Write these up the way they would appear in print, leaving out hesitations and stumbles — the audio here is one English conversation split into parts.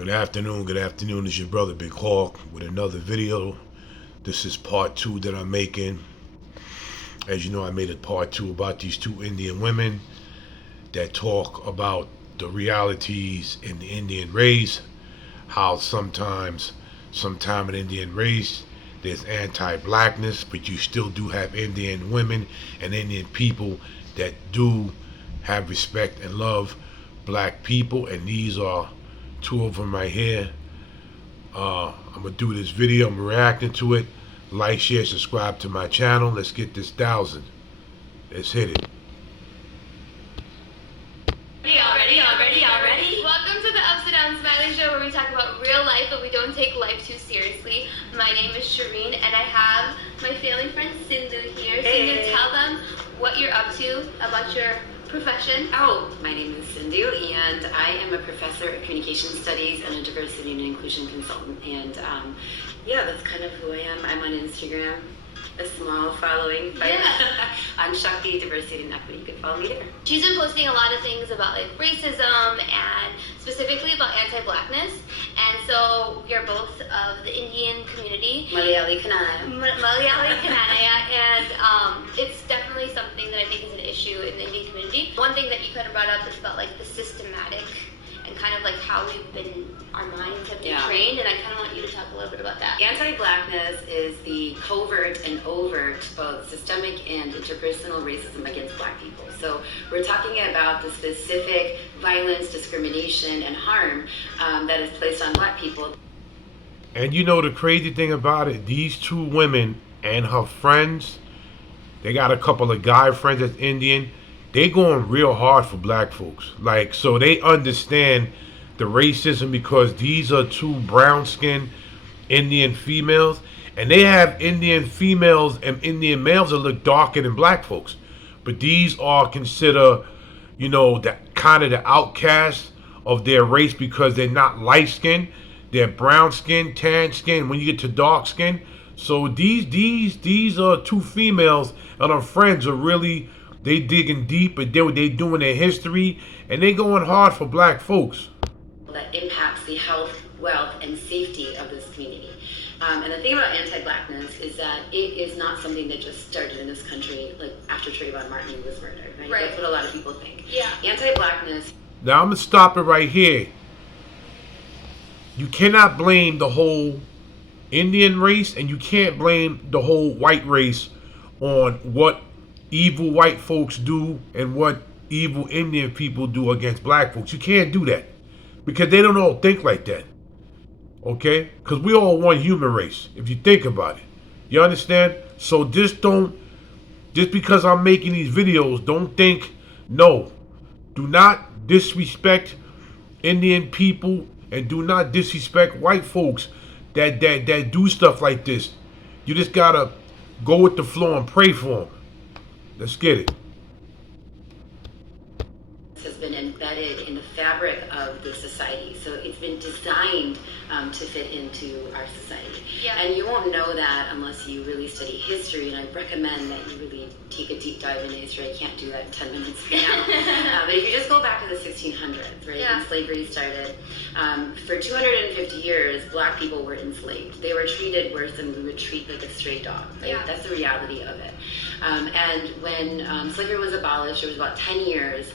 Good afternoon. It's your brother Big Hawk with another video. This is part 2 that I'm making. As you know, I made a part 2 about these two Indian women that talk about the realities in the Indian race, how sometime in Indian race there's anti-blackness, but you still do have Indian women and Indian people that do have respect and love black people, and these are two of them right here. I'm gonna do this video. I'm reacting to it. Like, share, subscribe to my channel. Let's get this 1,000. Let's hit it. Already. Welcome to the Upside Down Smiling Show, where we talk about real life, but we don't take life too seriously. My name is Shireen, and I have my family friend Sindhu here. Sindhu, tell them what you're up to about your profession. Oh, my name is Sindhu, and I am a professor of communication studies and a diversity and inclusion consultant. And yeah, that's kind of who I am. I'm on Instagram, a small following. I'm Shakti Diversity and Equity. You can follow me there. She's been posting a lot of things about like racism and specifically about anti-blackness. And so we are both of the Indian community. Malayali Kanaya. Malayali Kananaya, and it's definitely something that I think is an issue in the Indian community. One thing that you kind of brought up is about like the systematic and kind of like how our minds have been trained, and I kind of want you to talk a little bit about that. Anti-blackness is the covert and overt, both systemic and interpersonal racism against black people. So we're talking about the specific violence, discrimination, and harm that is placed on black people. And you know the crazy thing about it, these two women and her friends, they got a couple of guy friends that's Indian. They going real hard for black folks. Like, so they understand the racism because these are two brown-skinned Indian females, and they have Indian females and Indian males that look darker than black folks. But these are considered, you know, the kind of the outcasts of their race because they're not light-skinned. They're brown-skinned, tan-skinned. When you get to dark-skinned, so these are two females, and our friends are really, they digging deep, and they doing their history, and they going hard for black folks. That impacts the health, wealth, and safety of this community. And the thing about anti-blackness is that it is not something that just started in this country, like after Trayvon Martin was murdered, right? That's what a lot of people think. Yeah. Anti-blackness. Now I'm gonna stop it right here. You cannot blame the whole Indian race, and you can't blame the whole white race on what evil white folks do and what evil Indian people do against black folks. You can't do that because they don't all think like that. Okay? Because we all one human race, if you think about it. You understand? So just because I'm making these videos, don't think, no. Do not disrespect Indian people and do not disrespect white folks that do stuff like this. You just gotta go with the flow and pray for them. Let's get it. Has been embedded in the fabric of the society, so it's been designed to fit into our society. Yeah. And you won't know that unless you really study history, and I recommend that you really take a deep dive into history. I can't do that in 10 minutes now. But if you just go back to the 1600s, right, when slavery started, for 250 years, black people were enslaved. They were treated worse than we would treat like a stray dog, right? Yeah. That's the reality of it. And when slavery was abolished, there was about 10 years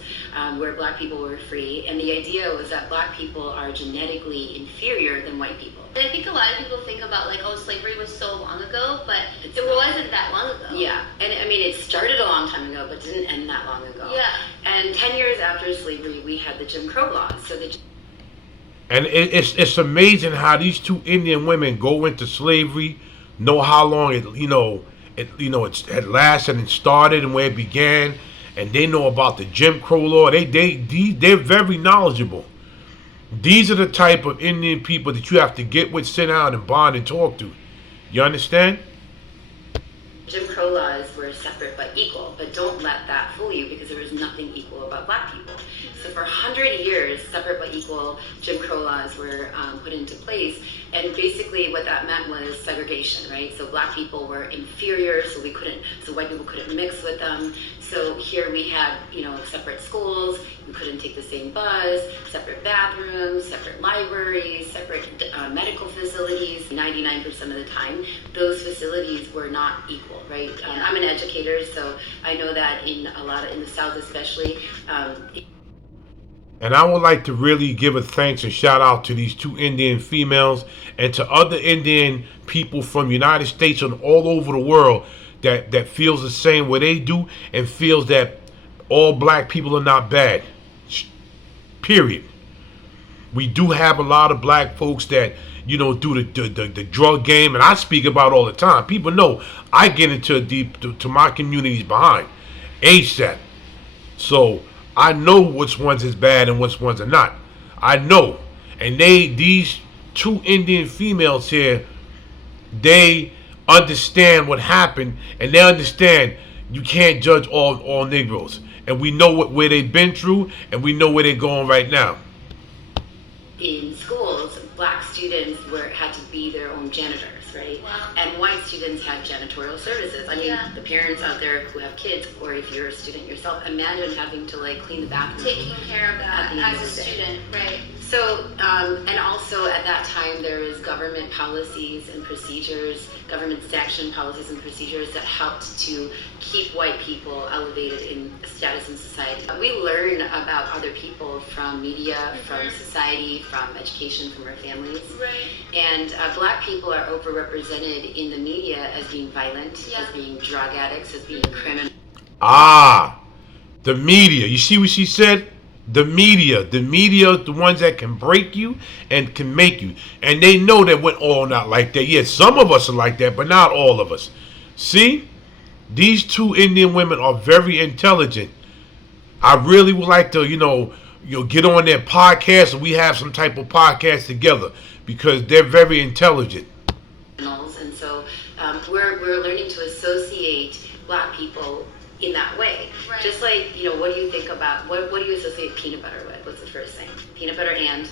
where black people were free, and the idea was that black people are genetically inferior than white people. And I think a lot of people think about like, oh, slavery was so long ago, but it wasn't that long ago. Yeah, and I mean, it started a long time ago, but didn't end that long ago. Yeah. And 10 years after slavery, we had the Jim Crow laws. So and it's amazing how these two Indian women go into slavery, know how long it had lasted and started and where it began, and they know about the Jim Crow law. They're very knowledgeable. These are the type of Indian people that you have to get with, sit down and bond and talk to. You understand? Jim Crow laws were separate but equal, but don't let that fool you because there was nothing equal about black people. So for 100 years, separate but equal Jim Crow laws were put into place. And basically what that meant was segregation, right? So black people were inferior, so white people couldn't mix with them. So here we had, separate schools, we couldn't take the same bus, separate bathrooms, separate libraries, separate medical facilities. 99% of the time, those facilities were not equal, right? I'm an educator, so I know that in the South especially, And I would like to really give a thanks and shout out to these two Indian females and to other Indian people from the United States and all over the world that feels the same way they do and feels that all black people are not bad. Period. We do have a lot of black folks that do the drug game, and I speak about all the time. People know I get into deep to my communities behind ASAP. So I know which ones is bad and which ones are not. I know. And these two Indian females here, they understand what happened, and they understand you can't judge all Negroes. And we know where they've been through, and we know where they're going right now. in schools, black students had to be their own janitors, right? Wow. And white students had janitorial services. I mean, Yeah. the parents out there who have kids, or if you're a student yourself, imagine having to clean the bathroom. Taking care of that At the end as a of the day. student, right? So, and also at that time, there was government policies and procedures, government sanction policies and procedures that helped to keep white people elevated in status in society. We learn about other people from media, from society, from education, from our families. Right. And black people are overrepresented in the media as being violent, Yeah. as being drug addicts, as being criminals. Ah, the media. You see what she said? The media, the ones that can break you and can make you. And they know that we're all not like that. Yes, some of us are like that, but not all of us. See? These two Indian women are very intelligent. I really would like to, get on their podcast and we have some type of podcast together because they're very intelligent. And so we're learning to associate black people in that way. Right. Just like, what do you think about, what do you associate peanut butter with? What's the first thing? Peanut butter and?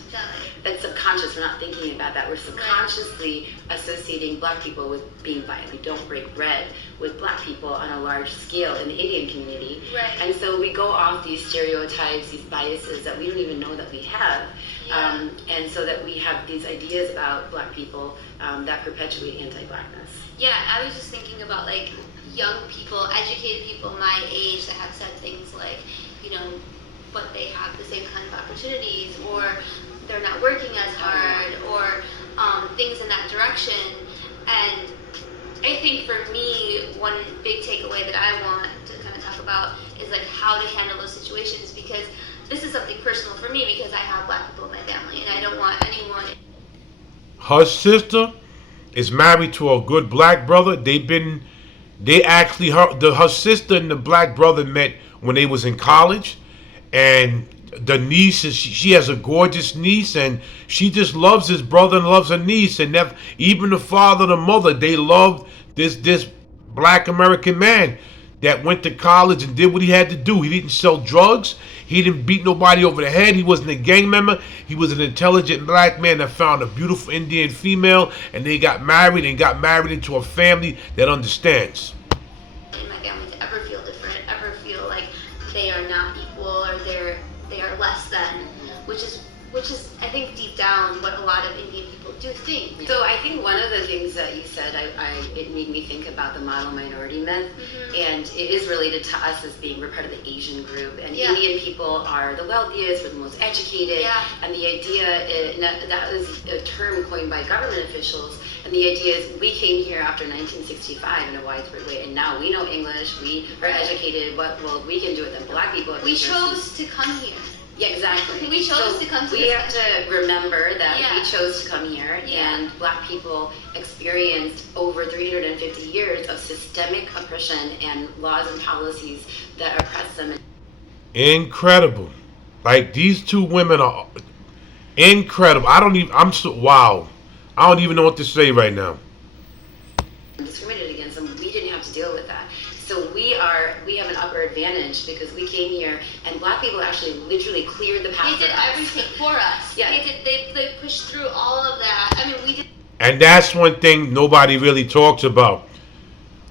That's subconscious. We're not thinking about that. We're subconsciously associating black people with being violent. We don't break bread with black people on a large scale in the Indian community. Right. And so we go off these stereotypes, these biases that we don't even know that we have. Yeah. And so that we have these ideas about black people that perpetuate anti-blackness. Yeah, I was just thinking about young people, educated people my age that have said things like, but they have the same kind of opportunities, or they're not working as hard, or things in that direction. And I think for me, one big takeaway that I want to kind of talk about is how to handle those situations, because this is something personal for me because I have black people in my family and I don't want anyone. Her sister is married to a good black brother. Her sister and the black brother met when they was in college, and the niece she has a gorgeous niece, and she just loves his brother and loves her niece, and even the father and the mother, they loved this black American man that went to college and did what he had to do. He didn't sell drugs. He didn't beat nobody over the head. He wasn't a gang member. He was an intelligent black man that found a beautiful Indian female, and they got married into a family that understands. In my family to ever feel different, ever feel like they are not equal or they are less than, which is I think deep down what a lot of Indian people do think. So I think one of the things that you said, it made me think about the model minority myth, and it is related to us as we're part of the Asian group, and Indian people are the wealthiest, we're the most educated, and the idea that was a term coined by government officials, and the idea is we came here after 1965 in a widespread way, and now we know English, we are educated, we can do it than black people. We chose to come here. Yeah, exactly. We chose to come to We this have to remember that we chose to come here, Yeah. and black people experienced over 350 years of systemic oppression and laws and policies that oppress them. Incredible. These two women are incredible. Wow. I don't even know what to say right now. Discriminated against them. We didn't have to deal with that. So we have an upward advantage because we came here and black people actually literally cleared the path. They did everything for us. Yeah. They pushed through all of that. I mean, we did. And that's one thing nobody really talks about.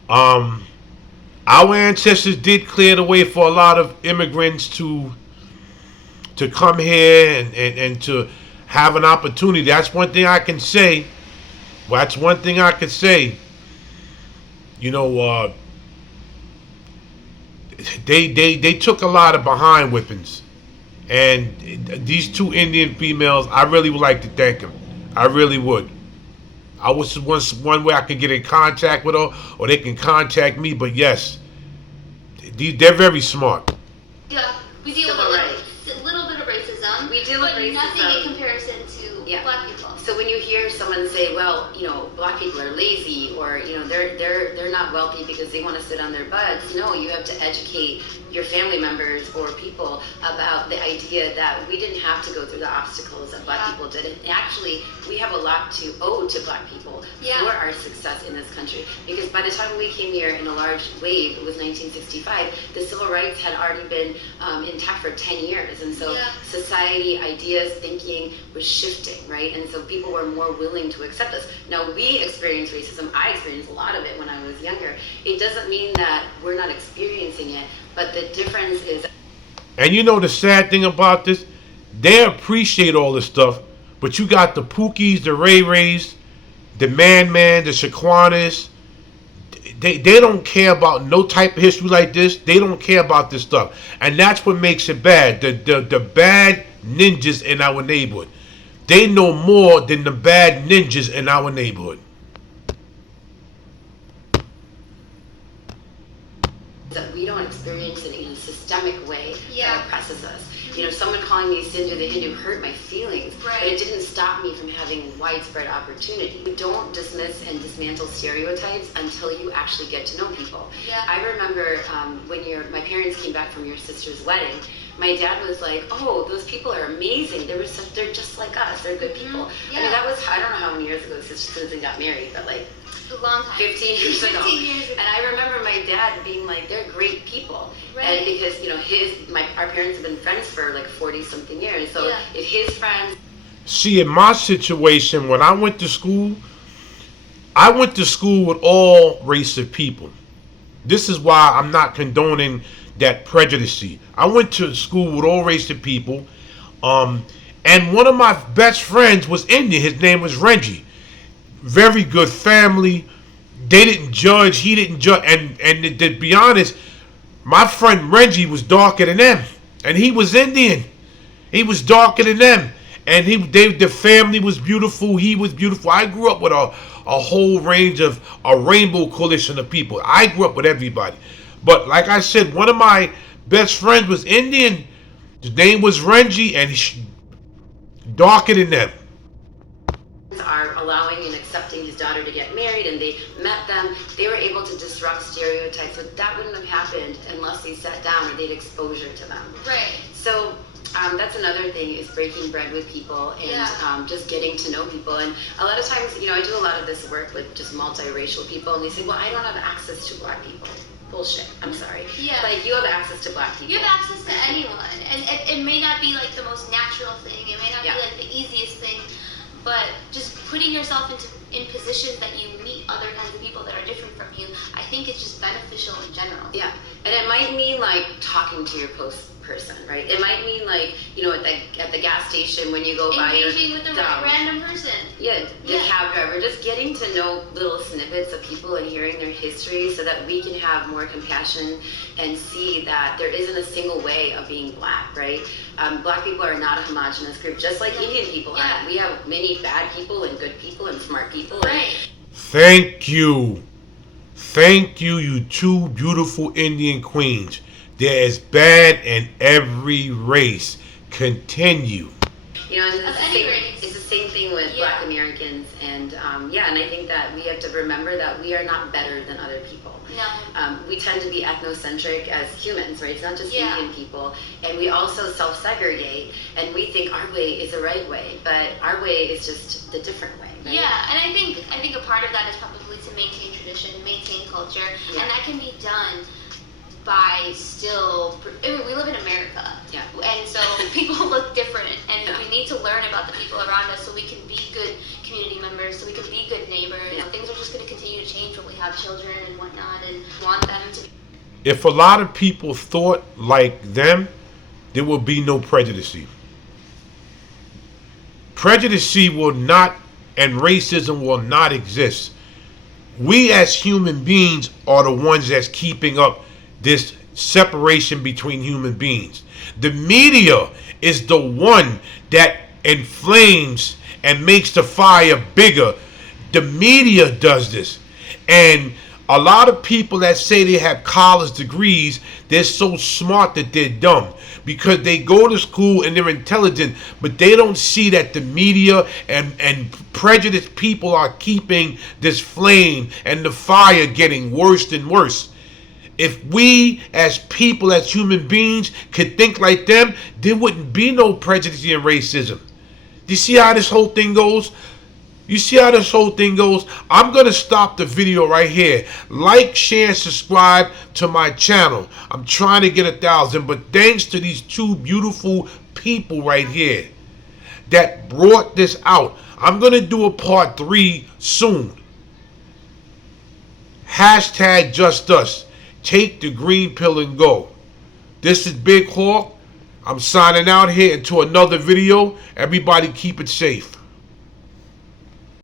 Our ancestors did clear the way for a lot of immigrants to come here and to have an opportunity. That's one thing I can say. That's one thing I can say. You know, they took a lot of behind whippings, and these two Indian females, I really would like to thank them. I really would. I was once one way I could get in contact with her, or they can contact me. But yes, they're very smart. Yeah, we deal with a little bit of racism. We deal with but racism. Nothing in comparison to black people. So when you hear someone say, well, black people are lazy, or they're not wealthy because they want to sit on their butts, no, you have to educate your family members or people about the idea that we didn't have to go through the obstacles that black people did. And actually, we have a lot to owe to black people for our success in this country. Because by the time we came here in a large wave, it was 1965, the civil rights had already been intact for 10 years. And so society, ideas, thinking was shifting, right? And so people were more willing to accept us. Now, we experience racism. I experienced a lot of it when I was younger. It doesn't mean that we're not experiencing it, but the difference is. And you know the sad thing about this? They appreciate all this stuff, but you got the Pookies, the Ray Rays, the Man, the Shaquanas. They don't care about no type of history like this. They don't care about this stuff. And that's what makes it bad. The bad ninjas in our neighborhood. They know more than the bad ninjas in our neighborhood. That we don't experience it in a systemic way that oppresses us. Someone calling me Sindhu the Hindu hurt my feelings, but it didn't stop me from having widespread opportunity. We don't dismiss and dismantle stereotypes until you actually get to know people. I remember when my parents came back from your sister's wedding, my dad was like, oh, those people are amazing. They're just like us. They're good people. I mean, that was, I don't know how many years ago since they got married, but like a long time. 15 years ago. 15 years ago. And I remember my dad being like, they're great people. And because, our parents have been friends for like 40 something years. So if his friends. See, in my situation, when I went to school with all race of people. This is why I'm not condoning that prejudice. I went to school with all race of people. And one of my best friends was Indian. His name was Renji. Very good family. They didn't judge. He didn't judge. And to be honest, my friend Renji was darker than them. And he was Indian. He was darker than them. And the family was beautiful. He was beautiful. I grew up with a whole range of a rainbow coalition of people. I grew up with everybody. But like I said, one of my best friends was Indian. His name was Renji, and darker than them. Are allowing and accepting his daughter to get married, and they met them. They were able to disrupt stereotypes, but that wouldn't have happened unless they sat down and they'd exposure to them. Right. So that's another thing, is breaking bread with people and just getting to know people. And a lot of times, I do a lot of this work with just multiracial people, and they say, well, I don't have access to black people. Bullshit. I'm sorry. Like, you have access to black people. You have access to anyone. And it may not be like the most natural thing. It may not be like the easiest thing. But just putting yourself in positions that you meet other kinds of people that are different from you, I think it's just beneficial in general. Yeah. And it might mean like talking to your person, right? It might mean like, at the gas station when you go by your engaging with a random person. The cab driver, just getting to know little snippets of people and hearing their history so that we can have more compassion and see that there isn't a single way of being black, right? Black people are not a homogenous group, just like Indian people are. We have many bad people and good people and smart people. Right. Thank you. Thank you, you two beautiful Indian queens. There is bad in every race. Continue. It's the same thing with Black Americans, and and I think that we have to remember that we are not better than other people. No. We tend to be ethnocentric as humans, right? It's not just Indian people, and we also self-segregate, and we think our way is the right way, but our way is just the different way. Right? Yeah, and I think a part of that is probably to maintain tradition, maintain culture, and that can be done by still, I mean, we live in America. Yeah. And so people look different, and Yeah. we need to learn about the people around us so we can be good community members, so we can be good neighbors. Yeah. Things are just going to continue to change when we have children and whatnot, and want them to. If a lot of people thought like them, there will be no prejudice. Prejudice will not, and racism will not exist. We as human beings are the ones that's keeping up this separation between human beings. The media is the one that inflames and makes the fire bigger. The media does this. And a lot of people that say they have college degrees, they're so smart that they're dumb because they go to school and they're intelligent, but they don't see that the media and prejudiced people are keeping this flame and the fire getting worse and worse. If we as people, as human beings, could think like them, there wouldn't be no prejudice and racism. Do you see how this whole thing goes? You see how this whole thing goes? I'm going to stop the video right here. Like, share, and subscribe to my channel. I'm trying to get 1,000, but thanks to these two beautiful people right here that brought this out. I'm going to do a part 3 soon. Hashtag just us. Take the green pill and go. This is Big Hawk. I'm signing out here into another video. Everybody keep it safe.